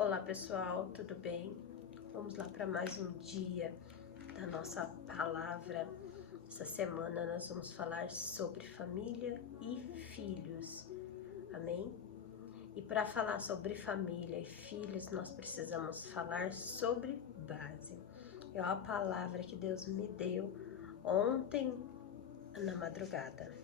Olá pessoal, tudo bem? Vamos lá para mais um dia da nossa palavra. Essa semana nós vamos falar sobre família e filhos, amém? E para falar sobre família e filhos, nós precisamos falar sobre base. É a palavra que Deus me deu ontem na madrugada.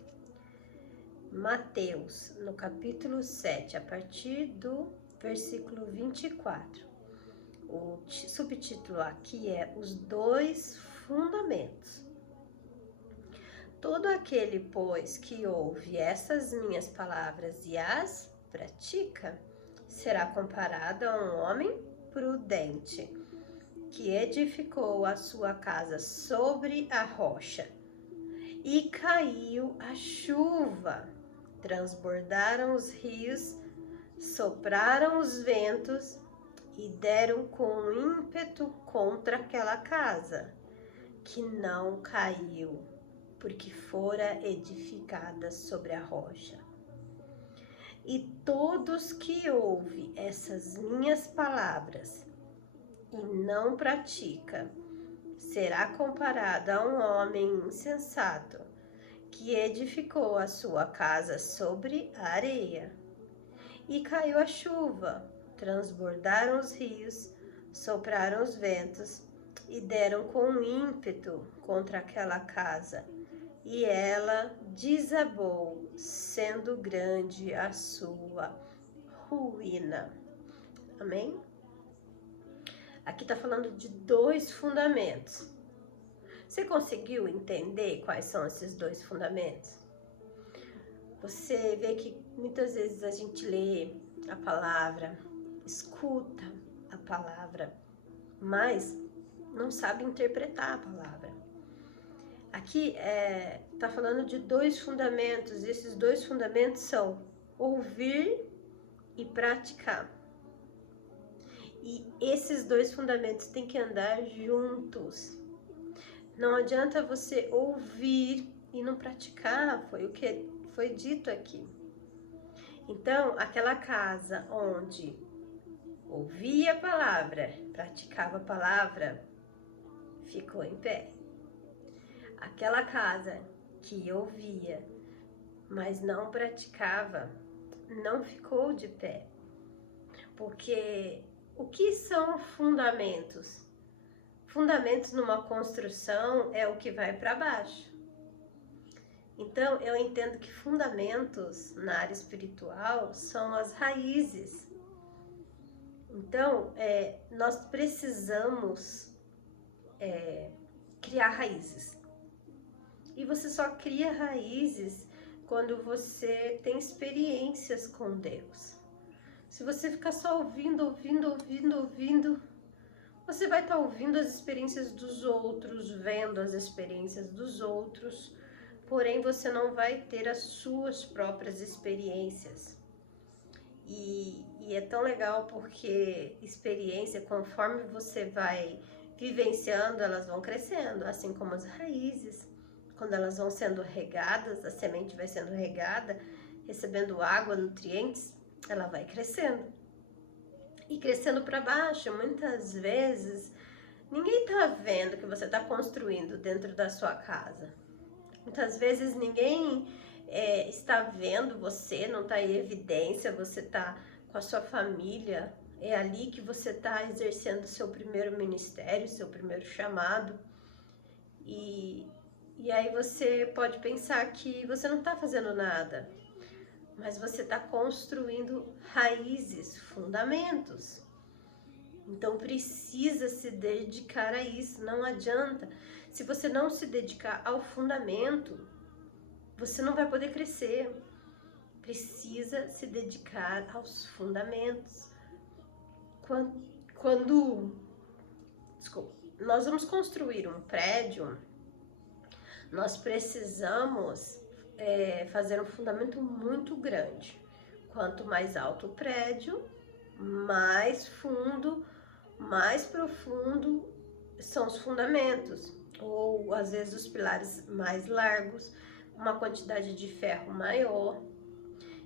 Mateus, no capítulo 7, a partir do versículo 24. O subtítulo aqui é Os Dois Fundamentos. Todo aquele, pois, que ouve essas minhas palavras e as pratica, será comparado a um homem prudente, que edificou a sua casa sobre a rocha. E caiu a chuva, transbordaram os rios, sopraram os ventos e deram com ímpeto contra aquela casa, que não caiu, porque fora edificada sobre a rocha. E todos que ouvem essas minhas palavras e não pratica, será comparado a um homem insensato, que edificou a sua casa sobre a areia. E caiu a chuva, transbordaram os rios, sopraram os ventos e deram com ímpeto contra aquela casa, e ela desabou, sendo grande a sua ruína. Amém? Aqui está falando de dois fundamentos. Você conseguiu entender quais são esses dois fundamentos? Você vê que muitas vezes a gente lê a palavra, escuta a palavra, mas não sabe interpretar a palavra. Aqui tá falando de dois fundamentos. Esses dois fundamentos são ouvir e praticar. E esses dois fundamentos têm que andar juntos. Não adianta você ouvir e não praticar, foi o que foi dito aqui. Então, aquela casa onde ouvia a palavra, praticava a palavra, ficou em pé. Aquela casa que ouvia, mas não praticava, não ficou de pé. Porque o que são fundamentos? Fundamentos numa construção é o que vai para baixo. Então, eu entendo que fundamentos na área espiritual são as raízes. Então, nós precisamos criar raízes. E você só cria raízes quando você tem experiências com Deus. Se você ficar só ouvindo, você vai estar ouvindo as experiências dos outros, vendo as experiências dos outros, porém você não vai ter as suas próprias experiências. E é tão legal porque experiência, conforme você vai vivenciando, elas vão crescendo, assim como as raízes. Quando elas vão sendo regadas, a semente vai sendo regada, recebendo água, nutrientes, ela vai crescendo. E crescendo para baixo, muitas vezes, ninguém está vendo o que você está construindo dentro da sua casa. Muitas vezes ninguém está vendo você, não está em evidência, você está com a sua família, é ali que você está exercendo o seu primeiro ministério, seu primeiro chamado. E aí você pode pensar que você não está fazendo nada, mas você está construindo raízes, fundamentos. Então precisa se dedicar a isso, não adianta. Se você não se dedicar ao fundamento, você não vai poder crescer. Precisa se dedicar aos fundamentos. Quando nós vamos construir um prédio, nós precisamos fazer um fundamento muito grande. Quanto mais alto o prédio, mais fundo, mais profundo são os fundamentos, ou às vezes os pilares mais largos, uma quantidade de ferro maior.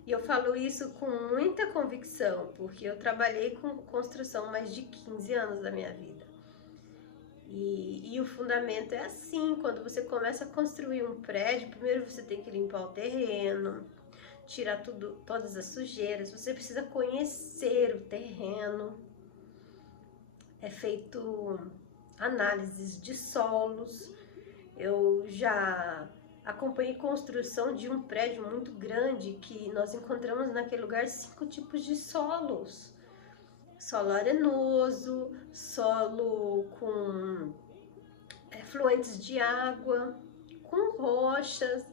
E eu falo isso com muita convicção, porque eu trabalhei com construção mais de 15 anos da minha vida. E o fundamento é assim, quando você começa a construir um prédio, primeiro você tem que limpar o terreno, tirar todas as sujeiras, você precisa conhecer o terreno, é feito análises de solos. Eu já acompanhei construção de um prédio muito grande que nós encontramos naquele lugar 5 tipos de solos. Solo arenoso, solo com fluentes de água, com rochas.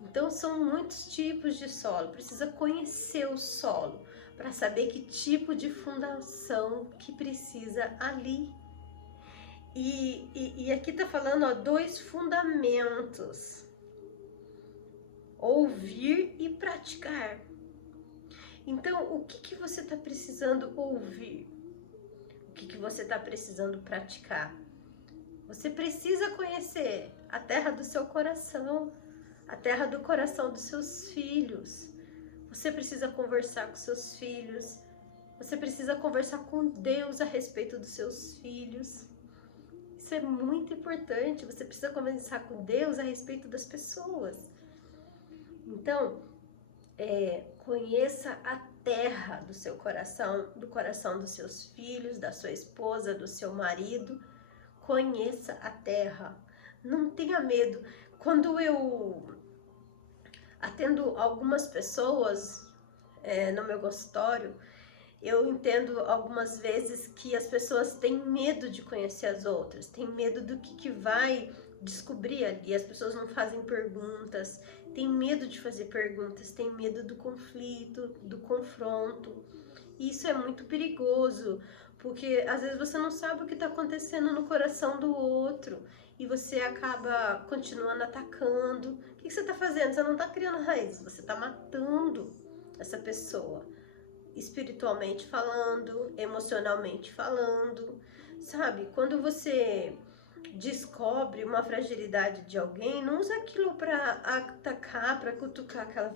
Então são muitos tipos de solo. Precisa conhecer o solo para saber que tipo de fundação que precisa ali. E aqui tá falando, ó, 2 fundamentos: ouvir e praticar. Então, o que você está precisando ouvir? O que você está precisando praticar? Você precisa conhecer a terra do seu coração, a terra do coração dos seus filhos. Você precisa conversar com seus filhos. Você precisa conversar com Deus a respeito dos seus filhos. Isso é muito importante. Você precisa conversar com Deus a respeito das pessoas. Então, conheça a terra do seu coração, do coração dos seus filhos, da sua esposa, do seu marido. Conheça a terra. Não tenha medo. Quando eu atendo algumas pessoas no meu consultório, eu entendo algumas vezes que as pessoas têm medo de conhecer as outras, têm medo do que vai descobrir ali. As pessoas não fazem perguntas, têm medo de fazer perguntas, têm medo do conflito, do confronto. E isso é muito perigoso, porque às vezes você não sabe o que está acontecendo no coração do outro e você acaba continuando atacando. O que você está fazendo? Você não está criando raízes, você está matando essa pessoa. Espiritualmente falando, emocionalmente falando, sabe? Quando você descobre uma fragilidade de alguém, não usa aquilo para atacar, para cutucar aquela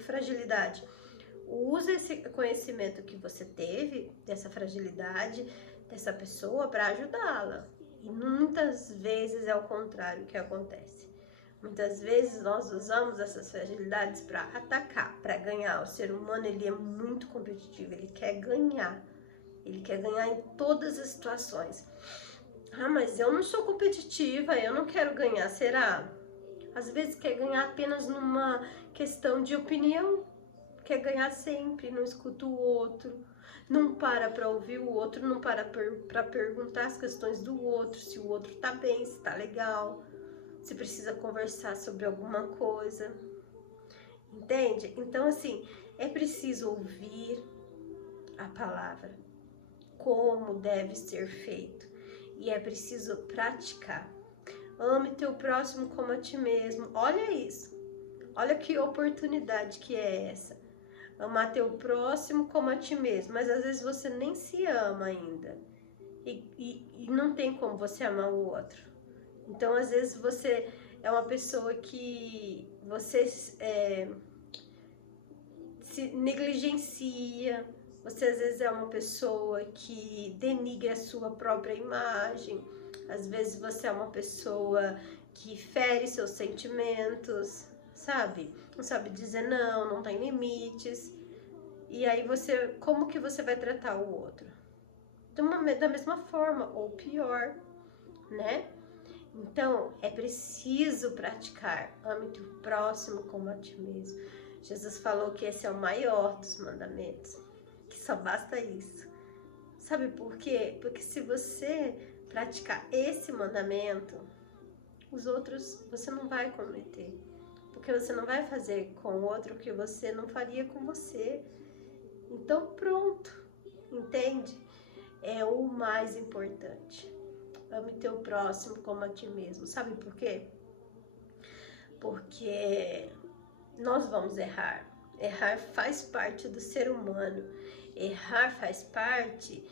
fragilidade. Usa esse conhecimento que você teve dessa fragilidade dessa pessoa para ajudá-la. E muitas vezes é o contrário que acontece. Muitas vezes nós usamos essas fragilidades para atacar, para ganhar. O ser humano, ele é muito competitivo, ele quer ganhar. Ele quer ganhar em todas as situações. Ah, mas eu não sou competitiva, eu não quero ganhar, será? Às vezes quer ganhar apenas numa questão de opinião. Quer ganhar sempre, não escuta o outro. Não para ouvir o outro, não para perguntar as questões do outro, se o outro tá bem, se tá legal. Se precisa conversar sobre alguma coisa, entende? Então, assim, é preciso ouvir a palavra, como deve ser feito, e é preciso praticar. Ame teu próximo como a ti mesmo. Olha isso, olha que oportunidade que é essa. Amar teu próximo como a ti mesmo, mas às vezes você nem se ama ainda, e não tem como você amar o outro. Então, às vezes, você é uma pessoa que você se negligencia, você às vezes é uma pessoa que denigra a sua própria imagem, às vezes você é uma pessoa que fere seus sentimentos, sabe? Não sabe dizer não, não tem limites. E aí você, como que você vai tratar o outro? Da mesma forma, ou pior, né? Então, é preciso praticar. Ame teu próximo como a ti mesmo. Jesus falou que esse é o maior dos mandamentos, que só basta isso. Sabe por quê? Porque se você praticar esse mandamento, os outros você não vai cometer. Porque você não vai fazer com o outro o que você não faria com você. Então, pronto. Entende? É o mais importante. Ame teu próximo como a ti mesmo. Sabe por quê? Porque nós vamos errar. Errar faz parte do ser humano. Errar faz parte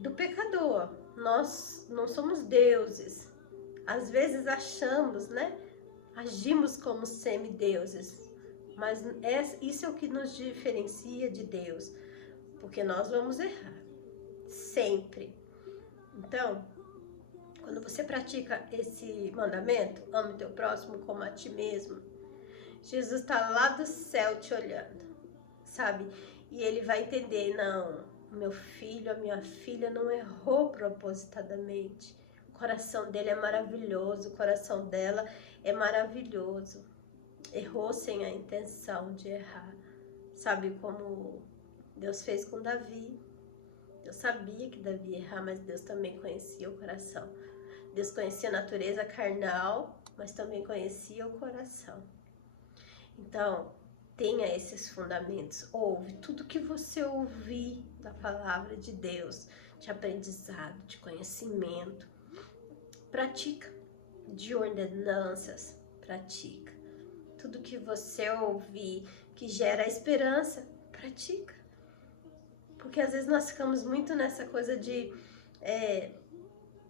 do pecador. Nós não somos deuses. Às vezes achamos, né? Agimos como semideuses. Mas isso é o que nos diferencia de Deus, porque nós vamos errar, sempre. Então, quando você pratica esse mandamento, ame teu próximo como a ti mesmo, Jesus está lá do céu te olhando, sabe? E ele vai entender, não, meu filho, a minha filha não errou propositadamente. O coração dele é maravilhoso, o coração dela é maravilhoso. Errou sem a intenção de errar. Sabe como Deus fez com Davi? Deus sabia que Davi ia errar, mas Deus também conhecia o coração. Deus conhecia a natureza carnal, mas também conhecia o coração. Então, tenha esses fundamentos. Ouve tudo que você ouvir da palavra de Deus, de aprendizado, de conhecimento. Pratica. De ordenanças, pratica. Tudo que você ouvir que gera esperança, pratica. Porque às vezes nós ficamos muito nessa coisa de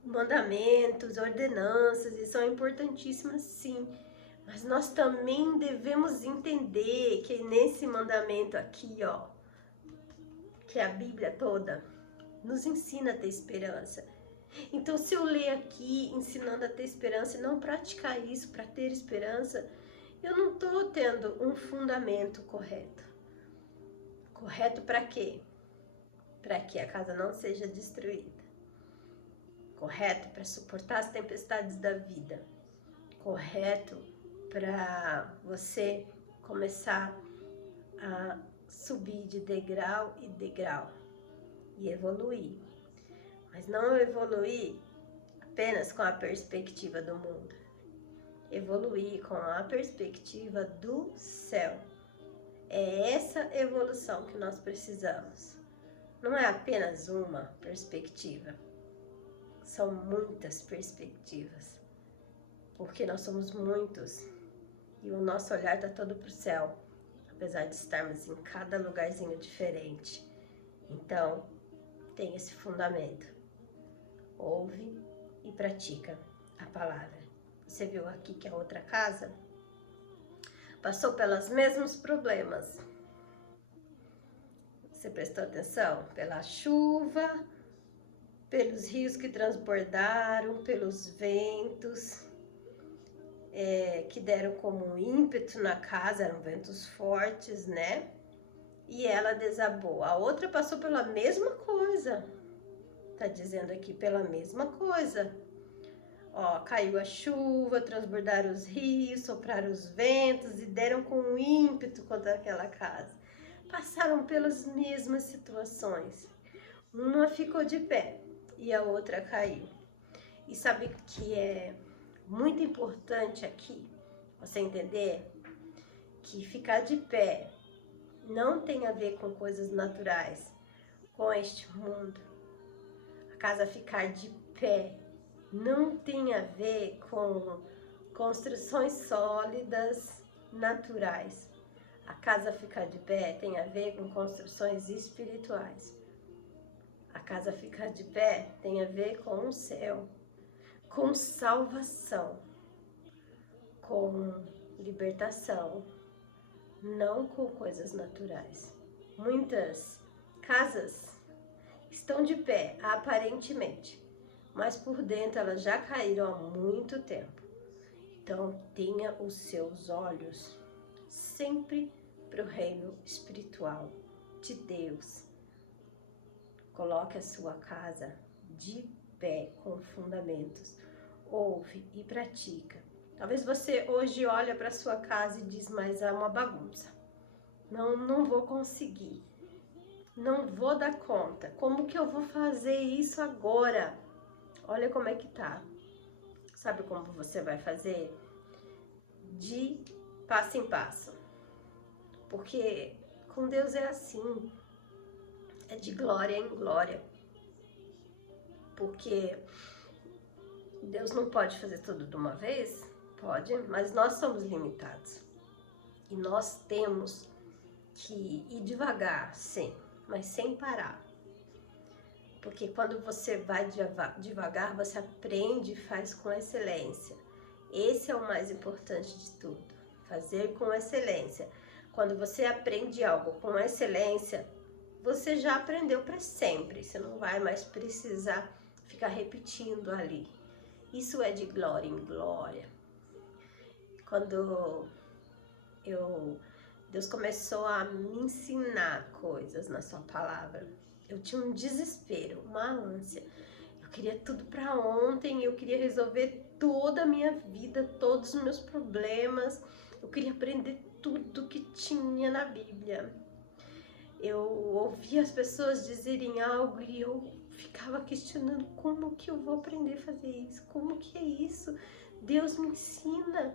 mandamentos, ordenanças, e são importantíssimas sim. Mas nós também devemos entender que nesse mandamento aqui, ó, que é a Bíblia toda, nos ensina a ter esperança. Então, se eu ler aqui ensinando a ter esperança e não praticar isso para ter esperança, eu não estou tendo um fundamento correto. Correto para quê? Para que a casa não seja destruída. Correto para suportar as tempestades da vida. Correto para você começar a subir de degrau em degrau e evoluir. Mas não evoluir apenas com a perspectiva do mundo. Evoluir com a perspectiva do céu. É essa evolução que nós precisamos. Não é apenas uma perspectiva. São muitas perspectivas. Porque nós somos muitos. E o nosso olhar está todo para o céu. Apesar de estarmos em cada lugarzinho diferente. Então, tem esse fundamento. Ouve e pratica a palavra. Você viu aqui que a outra casa passou pelos mesmos problemas. Você prestou atenção? Pela chuva, pelos rios que transbordaram, pelos ventos que deram como um ímpeto na casa, eram ventos fortes, né? E ela desabou. A outra passou pela mesma coisa. Tá dizendo aqui pela mesma coisa. Ó, caiu a chuva, transbordaram os rios, sopraram os ventos e deram com um ímpeto contra aquela casa. Passaram pelas mesmas situações. Uma ficou de pé e a outra caiu. E sabe o que é muito importante aqui? Você entender que ficar de pé não tem a ver com coisas naturais, com este mundo. A casa ficar de pé não tem a ver com construções sólidas naturais. A casa ficar de pé tem a ver com construções espirituais. A casa ficar de pé tem a ver com o céu, com salvação, com libertação, não com coisas naturais. Muitas casas estão de pé, aparentemente, mas por dentro elas já caíram há muito tempo. Então, tenha os seus olhos sempre para o reino espiritual de Deus. Coloque a sua casa de pé, com fundamentos. Ouve e pratica. Talvez você hoje olha para sua casa e diz, mas é uma bagunça. Não vou conseguir. Não vou dar conta. Como que eu vou fazer isso agora? Olha como é que tá. Sabe como você vai fazer? De passo em passo. Porque com Deus é assim. É de glória em glória. Porque Deus não pode fazer tudo de uma vez? Pode, mas nós somos limitados. E nós temos que ir devagar, sim, mas sem parar. Porque quando você vai devagar, você aprende e faz com excelência. Esse é o mais importante de tudo. Fazer com excelência. Quando você aprende algo com excelência, você já aprendeu para sempre. Você não vai mais precisar ficar repetindo ali. Isso é de glória em glória. Quando Deus começou a me ensinar coisas na sua palavra, eu tinha um desespero, uma ânsia. Eu queria tudo para ontem, eu queria resolver toda a minha vida, todos os meus problemas. Eu queria aprender tudo que tinha na Bíblia. Eu ouvia as pessoas dizerem algo e eu ficava questionando como que eu vou aprender a fazer isso, como que é isso? Deus me ensina.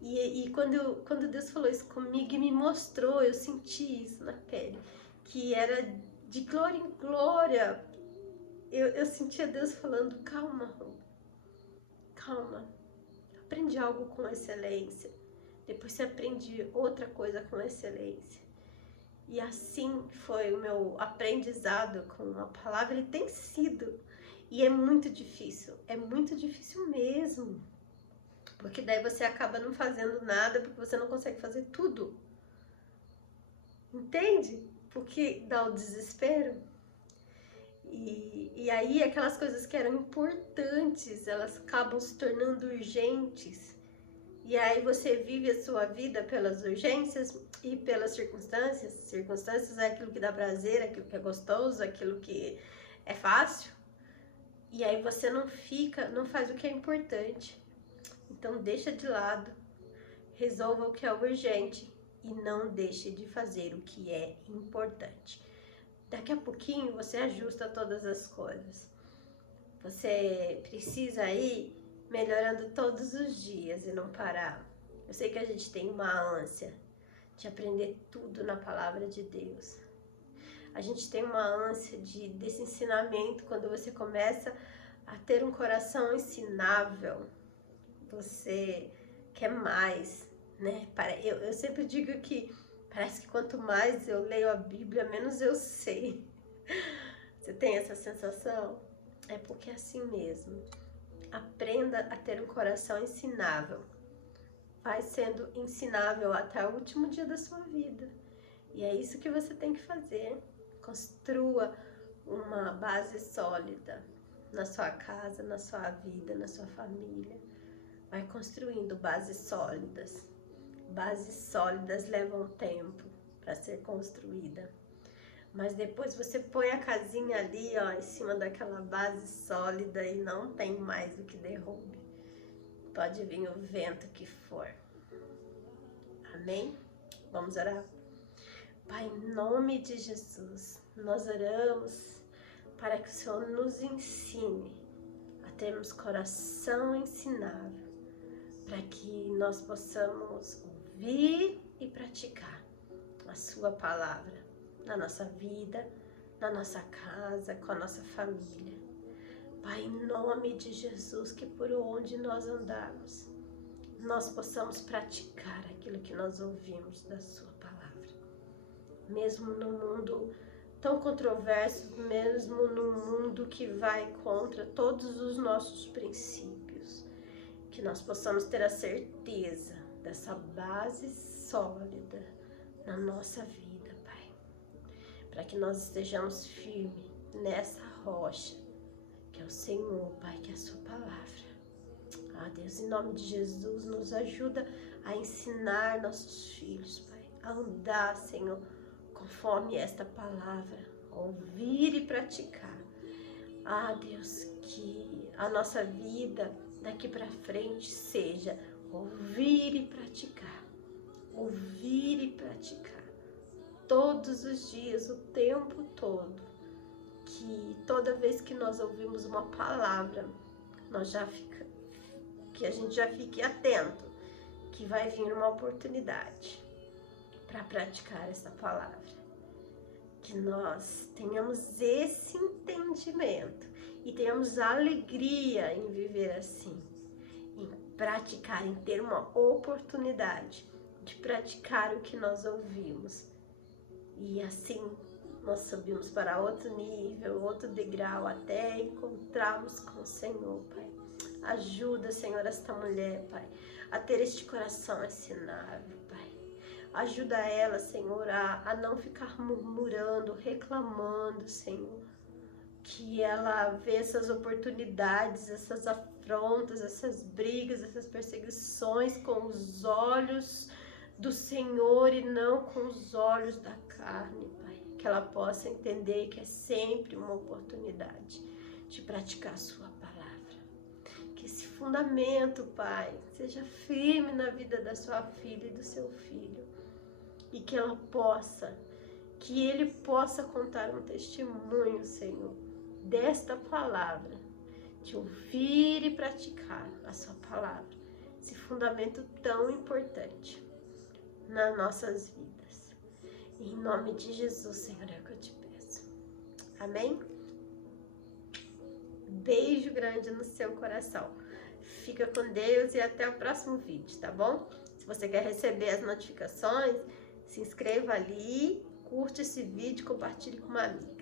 E quando Deus falou isso comigo e me mostrou, eu senti isso na pele, que era de glória em glória. Eu sentia Deus falando, calma, calma, aprende algo com excelência, depois você aprende outra coisa com excelência. E assim foi o meu aprendizado com a palavra, ele tem sido, e é muito difícil mesmo. Porque daí você acaba não fazendo nada, porque você não consegue fazer tudo. Entende? Porque dá o desespero. E aí aquelas coisas que eram importantes, elas acabam se tornando urgentes. E aí você vive a sua vida pelas urgências e pelas circunstâncias. Circunstâncias é aquilo que dá prazer, aquilo que é gostoso, aquilo que é fácil. E aí você não faz o que é importante. Então deixa de lado, resolva o que é urgente e não deixe de fazer o que é importante. Daqui a pouquinho você ajusta todas as coisas. Você precisa ir melhorando todos os dias e não parar. Eu sei que a gente tem uma ânsia de aprender tudo na palavra de Deus. A gente tem uma ânsia desse ensinamento quando você começa a ter um coração ensinável. Você quer mais, né? Eu sempre digo que parece que quanto mais eu leio a Bíblia, menos eu sei. Você tem essa sensação? É porque é assim mesmo. Aprenda a ter um coração ensinável. Vai sendo ensinável até o último dia da sua vida. E é isso que você tem que fazer. Construa uma base sólida na sua casa, na sua vida, na sua família. Vai construindo bases sólidas. Bases sólidas levam tempo para ser construída. Mas depois você põe a casinha ali, ó, em cima daquela base sólida e não tem mais o que derrube. Pode vir o vento que for. Amém? Vamos orar? Pai, em nome de Jesus, nós oramos para que o Senhor nos ensine a termos coração ensinável, para que nós possamos ouvir e praticar a sua palavra na nossa vida, na nossa casa, com a nossa família. Pai, em nome de Jesus, que por onde nós andarmos, nós possamos praticar aquilo que nós ouvimos da sua palavra. Mesmo no mundo tão controverso, mesmo no mundo que vai contra todos os nossos princípios, que nós possamos ter a certeza dessa base sólida na nossa vida, Pai. Para que nós estejamos firmes nessa rocha, que é o Senhor, Pai, que é a sua palavra. Ah, Deus, em nome de Jesus, nos ajuda a ensinar nossos filhos, Pai, a andar, Senhor, conforme esta palavra, ouvir e praticar. Ah, Deus, que a nossa vida daqui para frente seja ouvir e praticar. Ouvir e praticar. Todos os dias, o tempo todo. Que toda vez que nós ouvimos uma palavra, que a gente já fique atento, que vai vir uma oportunidade para praticar essa palavra. Que nós tenhamos esse entendimento e tenhamos alegria em viver assim, em praticar, em ter uma oportunidade de praticar o que nós ouvimos. E assim nós subimos para outro nível, outro degrau, até encontrarmos com o Senhor, Pai. Ajuda, Senhor, esta mulher, Pai, a ter este coração ensinável, Pai. Ajuda ela, Senhor, a não ficar murmurando, reclamando, Senhor. Que ela vê essas oportunidades, essas afrontas, essas brigas, essas perseguições com os olhos do Senhor e não com os olhos da carne, Pai. Que ela possa entender que é sempre uma oportunidade de praticar a sua palavra. Que esse fundamento, Pai, seja firme na vida da sua filha e do seu filho. E que ela possa, que ele possa contar um testemunho, Senhor, desta palavra, de ouvir e praticar a sua palavra, esse fundamento tão importante nas nossas vidas. Em nome de Jesus, Senhor, é o que eu te peço. Amém? Beijo grande no seu coração. Fica com Deus e até o próximo vídeo, tá bom? Se você quer receber as notificações, se inscreva ali, curte esse vídeo, compartilhe com uma amiga.